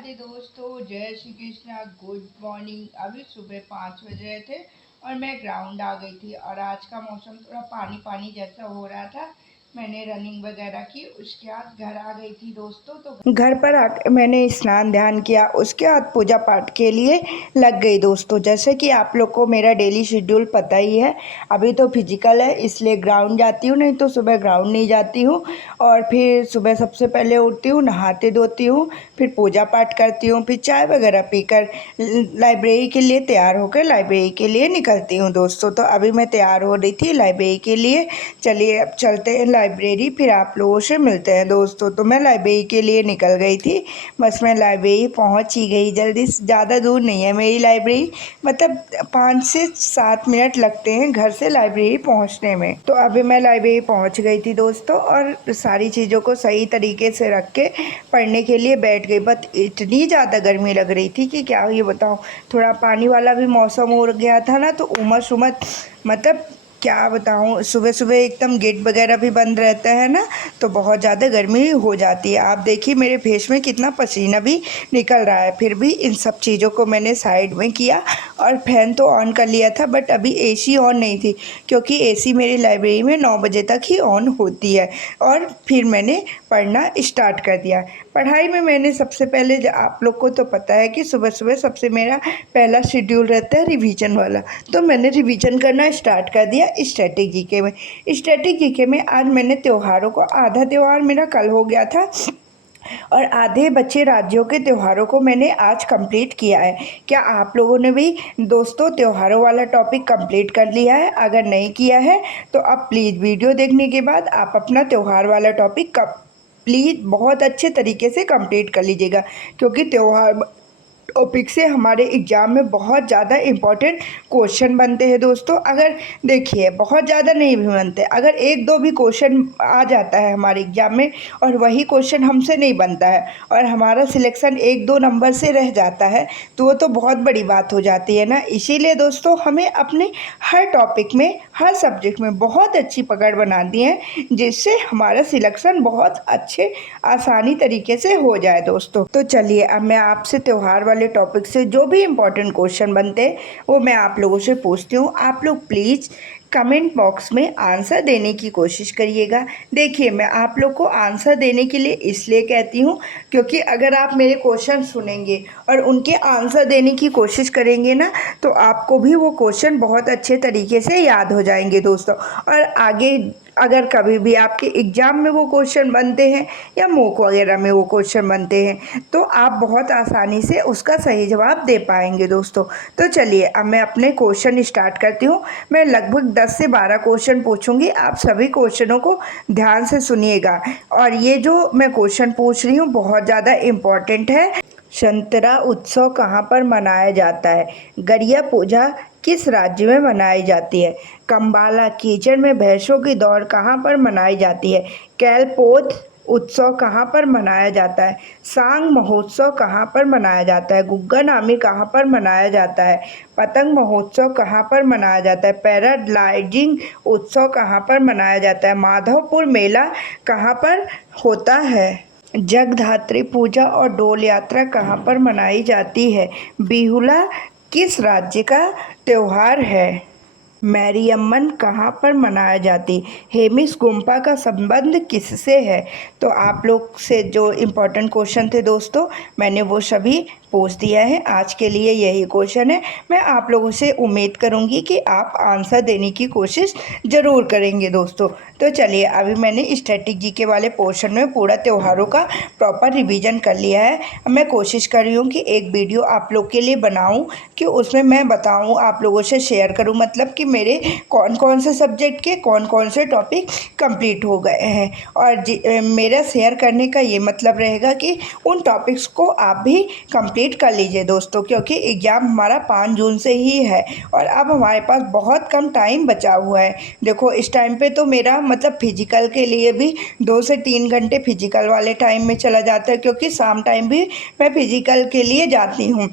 राधे दोस्तों, जय Shri Krishna. Good morning. अभी सुबह 5 बज रहे थे और मैं ग्राउंड आ गई थी और आज का मौसम थोड़ा पानी पानी जैसा हो रहा था। मैंने रनिंग वगैरह की, उसके बाद घर आ गई थी दोस्तों। तो घर पर आकर मैंने स्नान ध्यान किया, उसके बाद पूजा पाठ के लिए लग गई दोस्तों। जैसे कि आप लोग को मेरा डेली शेड्यूल पता ही है। अभी तो फिजिकल है इसलिए ग्राउंड जाती हूँ, नहीं तो सुबह ग्राउंड नहीं जाती हूँ। और फिर सुबह सबसे पहले उठती हूँ, नहाते धोती हूँ, फिर पूजा पाठ करती हूँ, फिर चाय वगैरह पीकर लाइब्रेरी के लिए तैयार होकर लाइब्रेरी के लिए निकलती हूँ दोस्तों। तो अभी मैं तैयार हो रही थी लाइब्रेरी के लिए। चलिए अब चलते हैं लाइब्रेरी, फिर आप लोगों से मिलते हैं दोस्तों। तो मैं लाइब्रेरी के लिए निकल गई थी। बस मैं लाइब्रेरी पहुँच ही गई जल्दी से। ज़्यादा दूर नहीं है मेरी लाइब्रेरी, मतलब 5 से 7 मिनट लगते हैं घर से लाइब्रेरी पहुँचने में। तो अभी मैं लाइब्रेरी पहुँच गई थी दोस्तों और सारी चीज़ों को सही तरीके से रख के पढ़ने के लिए बैठ गई। बट इतनी ज़्यादा गर्मी लग रही थी कि क्या ये बताऊँ। थोड़ा पानी वाला भी मौसम हो गया था ना, तो उमस उमस, मतलब क्या बताऊँ। सुबह सुबह एकदम गेट वगैरह भी बंद रहता है ना, तो बहुत ज़्यादा गर्मी हो जाती है। आप देखिए मेरे फेस में कितना पसीना भी निकल रहा है। फिर भी इन सब चीज़ों को मैंने साइड में किया और फैन तो ऑन कर लिया था, बट अभी एसी ऑन नहीं थी, क्योंकि एसी मेरी लाइब्रेरी में 9 बजे तक ही ऑन होती है। और फिर मैंने पढ़ना स्टार्ट कर दिया। पढ़ाई में मैंने सबसे पहले, आप लोग को तो पता है कि सुबह सुबह सबसे मेरा पहला शेड्यूल रहता है रिवीजन वाला। तो मैंने रिवीजन करना स्टार्ट कर दिया स्टैटिक जीके में। स्टैटिक जीके में आज मैंने त्योहारों को, आधा त्यौहार मेरा कल हो गया था और आधे बचे राज्यों के त्योहारों को मैंने आज कंप्लीट किया है। क्या आप लोगों ने भी दोस्तों त्योहारों वाला टॉपिक कंप्लीट कर लिया है? अगर नहीं किया है तो अब प्लीज़ वीडियो देखने के बाद आप अपना त्योहार वाला टॉपिक प्लीज़ बहुत अच्छे तरीके से कंप्लीट कर लीजिएगा, क्योंकि त्यौहार टॉपिक से हमारे एग्ज़ाम में बहुत ज़्यादा इम्पॉर्टेंट क्वेश्चन बनते हैं दोस्तों। अगर देखिए बहुत ज़्यादा नहीं भी बनते, अगर एक दो भी क्वेश्चन आ जाता है हमारे एग्ज़ाम में और वही क्वेश्चन हमसे नहीं बनता है और हमारा सिलेक्शन 1-2 नंबर से रह जाता है, तो वो तो बहुत बड़ी बात हो जाती है ना। इसीलिए दोस्तों हमें अपने हर टॉपिक में, हर सब्जेक्ट में बहुत अच्छी पकड़ बनानी है, जिससे हमारा सिलेक्शन बहुत अच्छे आसानी तरीके से हो जाए दोस्तों। तो चलिए अब मैं आपसे त्यौहार वाले टॉपिक से जो भी इम्पोर्टेंट क्वेश्चन बनते हैं वो मैं आप लोगों से पूछती हूँ। आप लोग प्लीज़ कमेंट बॉक्स में आंसर देने की कोशिश करिएगा। देखिए मैं आप लोग को आंसर देने के लिए इसलिए कहती हूँ, क्योंकि अगर आप मेरे क्वेश्चन सुनेंगे और उनके आंसर देने की कोशिश करेंगे ना, तो आपको भी वो क्वेश्चन बहुत अच्छे तरीके से याद हो जाएंगे दोस्तों। और आगे अगर कभी भी आपके एग्ज़ाम में वो क्वेश्चन बनते हैं या मॉक वगैरह में वो क्वेश्चन बनते हैं, तो आप बहुत आसानी से उसका सही जवाब दे पाएंगे दोस्तों। तो चलिए अब मैं अपने क्वेश्चन स्टार्ट करती हूँ। मैं लगभग 10 से 12 क्वेश्चन पूछूंगी, आप सभी क्वेश्चनों को ध्यान से सुनिएगा। और ये जो मैं क्वेश्चन पूछ रही हूँ बहुत ज़्यादा इम्पॉर्टेंट है। संतरा उत्सव कहाँ पर मनाया जाता है? गरिया पूजा किस राज्य में मनाई जाती है? कंबाला कीचड़ में भैंसों की दौड़ कहाँ पर मनाई जाती है? कैलपोद उत्सव कहाँ पर मनाया जाता है? सांग महोत्सव कहाँ पर मनाया जाता है? गुग्गा नामी कहाँ पर मनाया जाता है? पतंग महोत्सव कहाँ पर मनाया जाता है? पैराग्लाइडिंग उत्सव कहाँ पर मनाया जाता है? माधवपुर मेला कहाँ पर होता है? जगधात्री पूजा और डोल यात्रा कहाँ पर मनाई जाती है? बिहुला किस राज्य का त्योहार है? मैरियम्मन कहाँ पर मनाया जाती? हेमिस गुम्फा का संबंध किससे है? तो आप लोग से जो इम्पोर्टेंट क्वेश्चन थे दोस्तों, मैंने वो सभी पूछ दिया है। आज के लिए यही क्वेश्चन है। मैं आप लोगों से उम्मीद करूंगी कि आप आंसर देने की कोशिश ज़रूर करेंगे दोस्तों। तो चलिए अभी मैंने स्टैटिक जीके वाले पोर्शन में पूरा त्योहारों का प्रॉपर रिवीजन कर लिया है। मैं कोशिश कर रही हूँ कि एक वीडियो आप लोग के लिए बनाऊँ, कि उसमें मैं बताऊँ, आप लोगों से शेयर करूँ, मतलब कि मेरे कौन कौन से सब्जेक्ट के कौन कौन से टॉपिक कंप्लीट हो गए हैं। और मेरा शेयर करने का ये मतलब रहेगा कि उन टॉपिक्स को आप भी कंप्लीट कर लीजिए दोस्तों, क्योंकि एग्ज़ाम हमारा 5 जून से ही है और अब हमारे पास बहुत कम टाइम बचा हुआ है। देखो इस टाइम पे तो मेरा मतलब फिजिकल के लिए भी 2 से 3 घंटे फिजिकल वाले टाइम में चला जाता है, क्योंकि शाम टाइम भी मैं फिजिकल के लिए जाती हूँ।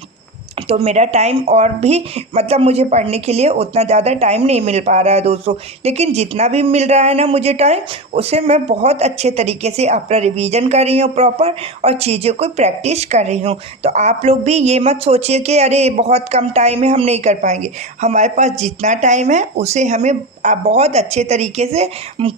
तो मेरा टाइम और भी मतलब मुझे पढ़ने के लिए उतना ज़्यादा टाइम नहीं मिल पा रहा है दोस्तों। लेकिन जितना भी मिल रहा है ना मुझे टाइम, उसे मैं बहुत अच्छे तरीके से अपना रिवीजन कर रही हूँ प्रॉपर, और चीज़ों को प्रैक्टिस कर रही हूँ। तो आप लोग भी ये मत सोचिए कि अरे बहुत कम टाइम है हम नहीं कर पाएंगे। हमारे पास जितना टाइम है उसे हमें बहुत अच्छे तरीके से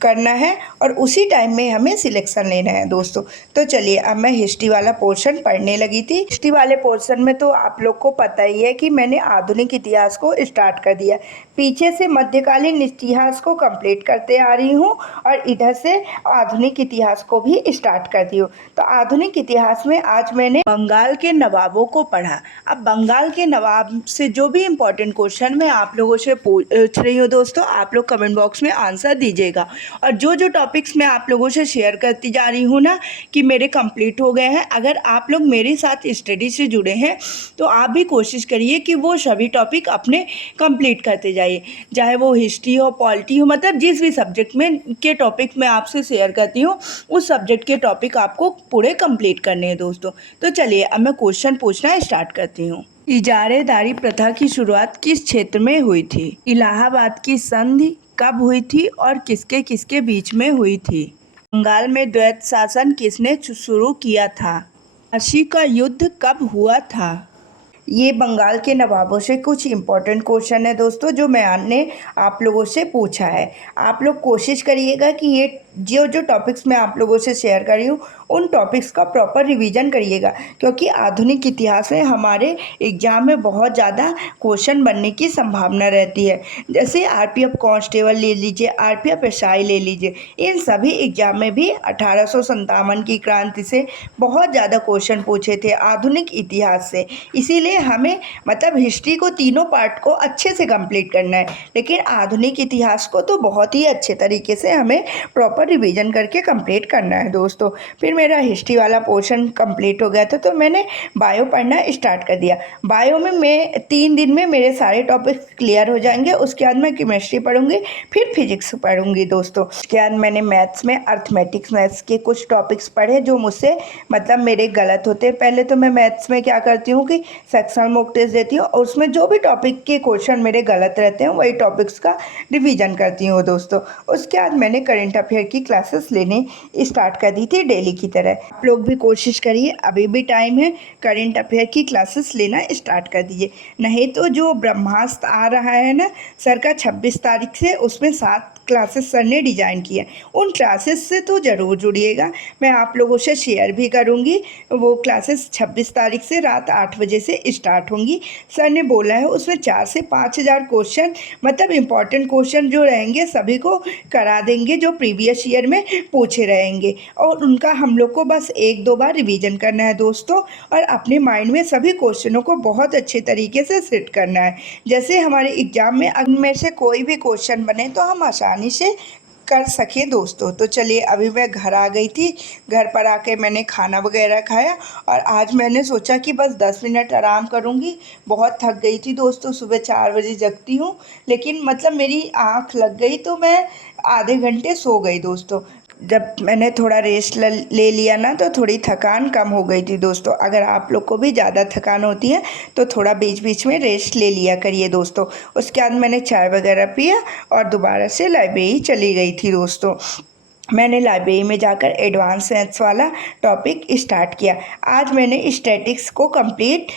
करना है, और उसी टाइम में हमें सिलेक्शन लेना है दोस्तों। तो चलिए अब मैं हिस्ट्री वाला पोर्शन पढ़ने लगी थी। हिस्ट्री वाले पोर्शन में तो आप लोग को पता ही है कि मैंने आधुनिक इतिहास को स्टार्ट कर दिया। पीछे से मध्यकालीन इतिहास को कंप्लीट करते आ रही हूँ, और इधर से आधुनिक इतिहास को भी स्टार्ट कर दी हूँ। तो आधुनिक इतिहास में आज मैंने बंगाल के नवाबों को पढ़ा। अब बंगाल के नवाब से जो भी इम्पोर्टेंट क्वेश्चन मैं आप लोगों से पूछ रही हूँ दोस्तों, आप लोग कमेंट बॉक्स में आंसर दीजिएगा। और जो जो टॉपिक्स मैं आप लोगों से शेयर करती जा रही हूँ ना कि मेरे कंप्लीट हो गए हैं, अगर आप लोग मेरे साथ स्टडी से जुड़े हैं तो आप भी कोशिश करिए कि वो सभी टॉपिक अपने कंप्लीट करते जाइए, चाहे वो हिस्ट्री हो, पॉलिटी हो, मतलब जिस भी सब्जेक्ट में के टॉपिक मैं आपसे शेयर करती हूँ उस सब्जेक्ट के टॉपिक आपको पूरे कंप्लीट करने हैं दोस्तों। तो चलिए अब मैं क्वेश्चन पूछना स्टार्ट करती हूँ। इजारेदारी प्रथा की शुरुआत किस क्षेत्र में हुई थी? इलाहाबाद की संधि कब हुई थी और किसके किसके बीच में हुई थी? बंगाल में द्वैत शासन किसने शुरू किया था? काशी का युद्ध कब हुआ था? ये बंगाल के नवाबों से कुछ इम्पोर्टेंट क्वेश्चन है दोस्तों, जो मैंने आप लोगों से पूछा है। आप लोग कोशिश करिएगा कि ये जो जो टॉपिक्स मैं आप लोगों से शेयर कर रही हूँ उन टॉपिक्स का प्रॉपर रिवीजन करिएगा, क्योंकि आधुनिक इतिहास में हमारे एग्जाम में बहुत ज़्यादा क्वेश्चन बनने की संभावना रहती है। जैसे आरपीएफ कांस्टेबल ले लीजिए, आरपीएफ एसआई ले लीजिए, इन सभी एग्जाम में भी 1857 की क्रांति से बहुत ज़्यादा क्वेश्चन पूछे थे आधुनिक इतिहास से। इसीलिए हमें मतलब हिस्ट्री को तीनों पार्ट को अच्छे से कंप्लीट करना है, लेकिन आधुनिक इतिहास को तो बहुत ही अच्छे तरीके से हमें प्रॉपर रिवीजन करके कंप्लीट करना है दोस्तों। फिर मेरा हिस्ट्री वाला पोर्शन कंप्लीट हो गया था, तो मैंने बायो पढ़ना स्टार्ट कर दिया। बायो में मैं 3 दिन में मेरे सारे टॉपिक्स क्लियर हो जाएंगे। उसके बाद मैं केमिस्ट्री पढ़ूंगी, फिर फिजिक्स पढ़ूंगी दोस्तों। उसके बाद मैंने मैथ्स में अर्थमेटिक्स मैथ्स के कुछ टॉपिक्स पढ़े जो मुझसे मतलब मेरे गलत होते हैं। पहले तो मैं मैथ्स में क्या करती हूँ कि सेक्शनल मॉक टेस्ट देती हूँ, और उसमें जो भी टॉपिक के क्वेश्चन मेरे गलत रहते हैं वही टॉपिक्स का रिवीजन करती हूँ दोस्तों। उसके बाद मैंने करंट अफेयर की क्लासेस लेने स्टार्ट कर दी थी डेली की तरह। आप लोग भी कोशिश करिए, अभी भी टाइम है, करंट अफेयर की क्लासेस लेना स्टार्ट कर दीजिए। नहीं तो जो ब्रह्मास्त्र आ रहा है ना सर का 26 तारीख से, उसमें 7 क्लासेस सर ने डिज़ाइन किए, उन क्लासेस से तो ज़रूर जुड़िएगा। मैं आप लोगों से शेयर भी करूँगी। वो क्लासेस 26 तारीख से रात 8 बजे से स्टार्ट होंगी। सर ने बोला है उसमें 4 से 5,000 क्वेश्चन मतलब इम्पॉर्टेंट क्वेश्चन जो रहेंगे सभी को करा देंगे, जो प्रीवियस ईयर में पूछे रहेंगे, और उनका हम लोग को बस 1-2 बार रिवीजन करना है दोस्तों, और अपने माइंड में सभी क्वेश्चनों को बहुत अच्छे तरीके से सेट करना है। जैसे हमारे एग्जाम में अगर से कोई भी क्वेश्चन बने तो हम आसानी से कर सके दोस्तों। तो चलिए अभी मैं घर आ गई थी, घर पर आके मैंने खाना वगैरह खाया, और आज मैंने सोचा कि बस 10 मिनट आराम करूँगी। बहुत थक गई थी दोस्तों, सुबह 4 बजे जगती हूँ, लेकिन मतलब मेरी आँख लग गई तो मैं आधे घंटे सो गई दोस्तों। जब मैंने थोड़ा रेस्ट ले लिया ना तो थोड़ी थकान कम हो गई थी दोस्तों। अगर आप लोग को भी ज़्यादा थकान होती है तो थोड़ा बीच बीच में रेस्ट ले लिया करिए दोस्तों। उसके बाद मैंने चाय वगैरह पिया और दोबारा से लाइब्रेरी चली गई थी दोस्तों। मैंने लाइब्रेरी में जाकर एडवांस मैथ्स वाला टॉपिक स्टार्ट किया। आज मैंने स्टैटिक्स को कंप्लीट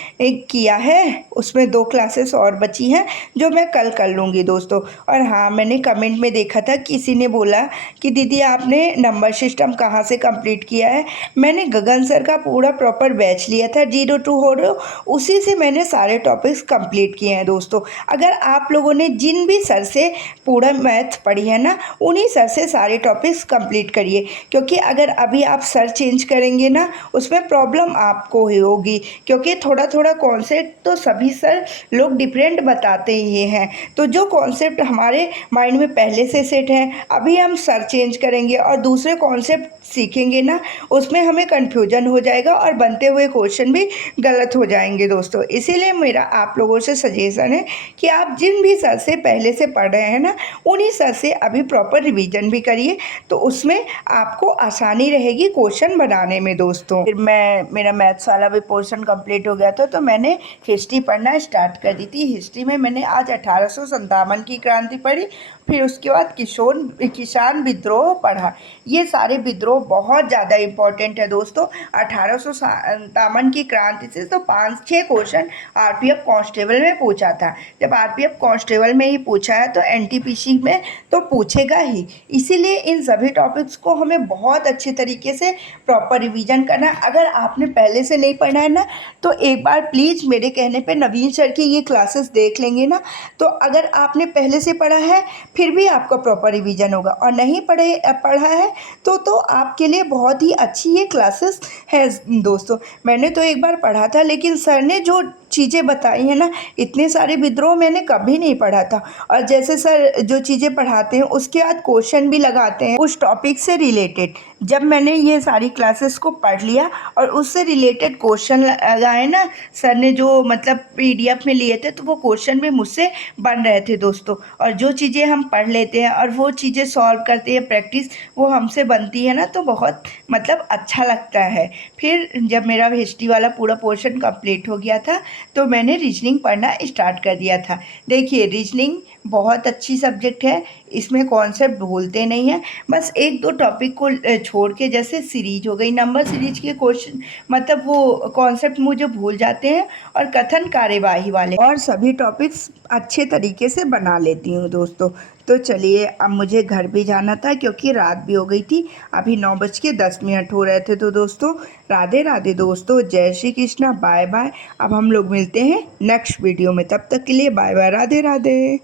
किया है, उसमें 2 क्लासेस और बची हैं जो मैं कल कर लूँगी दोस्तों। और हाँ, मैंने कमेंट में देखा था किसी ने बोला कि दीदी आपने नंबर सिस्टम कहाँ से कंप्लीट किया है। मैंने गगन सर का पूरा प्रॉपर बैच लिया था 0 to होरो, उसी से मैंने सारे टॉपिक्स कंप्लीट किए हैं दोस्तों। अगर आप लोगों ने जिन भी सर से पूरा मैथ्स पढ़ी है ना, उन्हीं सर से सारे टॉपिक्स कंप्लीट करिए, क्योंकि अगर अभी आप सर चेंज करेंगे ना उसमें प्रॉब्लम आपको ही होगी, क्योंकि थोड़ा थोड़ा कॉन्सेप्ट तो सभी सर लोग डिफरेंट बताते ही हैं। तो जो कॉन्सेप्ट हमारे माइंड में पहले से सेट है, अभी हम सर चेंज करेंगे और दूसरे कॉन्सेप्ट सीखेंगे ना, उसमें हमें कन्फ्यूजन हो जाएगा और बनते हुए क्वेश्चन भी गलत हो जाएंगे दोस्तों। इसीलिए मेरा आप लोगों से सजेशन है कि आप जिन भी सर से पहले से पढ़ रहे हैं ना, उन्हीं सर से अभी प्रॉपर रिवीजन भी करिए, तो उसमें आपको आसानी रहेगी क्वेश्चन बनाने में दोस्तों। फिर मेरा मैथ्स वाला भी पोर्शन कंप्लीट हो गया था, तो मैंने हिस्ट्री पढ़ना स्टार्ट कर दी थी। हिस्ट्री में मैंने आज 1857 की क्रांति पढ़ी, फिर उसके बाद किसान विद्रोह पढ़ा। ये सारे विद्रोह बहुत ज़्यादा इम्पोर्टेंट है दोस्तों। 1857 की क्रांति से तो 5-6 क्वेश्चन आरपीएफ कांस्टेबल में पूछा था। जब आरपीएफ कांस्टेबल में ही पूछा है तो एनटीपीसी में तो पूछेगा ही। इसीलिए इन सभी टॉपिक्स को हमें बहुत अच्छे तरीके से प्रॉपर रिवीजन करना है। अगर आपने पहले से नहीं पढ़ा है ना, तो एक बार प्लीज़ मेरे कहने पे नवीन सर की ये क्लासेस देख लेंगे ना, तो अगर आपने पहले से पढ़ा है फिर भी आपका प्रॉपर रिवीजन होगा, और नहीं पढ़ा है तो आपके लिए बहुत ही अच्छी ये क्लासेस है दोस्तों। मैंने तो एक बार पढ़ा था, लेकिन सर ने जो चीज़ें बताई हैं ना, इतने सारे विद्रोह मैंने कभी नहीं पढ़ा था। और जैसे सर जो चीज़ें पढ़ाते हैं उसके बाद क्वेश्चन भी लगाते हैं उस टॉपिक से रिलेटेड। जब मैंने ये सारी क्लासेस को पढ़ लिया और उससे रिलेटेड क्वेश्चन लगाए ना, सर ने जो मतलब पीडीएफ में लिए थे, तो वो क्वेश्चन भी मुझसे बन रहे थे दोस्तों। और जो चीज़ें हम पढ़ लेते हैं और वो चीज़ें सॉल्व करते हैं, प्रैक्टिस वो हमसे बनती है ना, तो बहुत मतलब अच्छा लगता है। फिर जब मेरा हिस्ट्री वाला पूरा पोर्शन कंप्लीट हो गया था, तो मैंने रीजनिंग पढ़ना स्टार्ट कर दिया था। देखिए, रीजनिंग बहुत अच्छी सब्जेक्ट है, इसमें कॉन्सेप्ट भूलते नहीं हैं। बस 1-2 टॉपिक को छोड़ के, जैसे सीरीज हो गई, नंबर सीरीज के क्वेश्चन मतलब वो कॉन्सेप्ट मुझे भूल जाते हैं, और कथन कार्यवाही वाले और सभी टॉपिक्स अच्छे तरीके से बना लेती हूँ दोस्तों। तो चलिए, अब मुझे घर भी जाना था क्योंकि रात भी हो गई थी। अभी 9:10 हो रहे थे। तो दोस्तों, राधे राधे दोस्तों, जय श्री कृष्णा, बाय बाय। अब हम लोग मिलते हैं नेक्स्ट वीडियो में, तब तक के लिए बाय बाय, राधे राधे।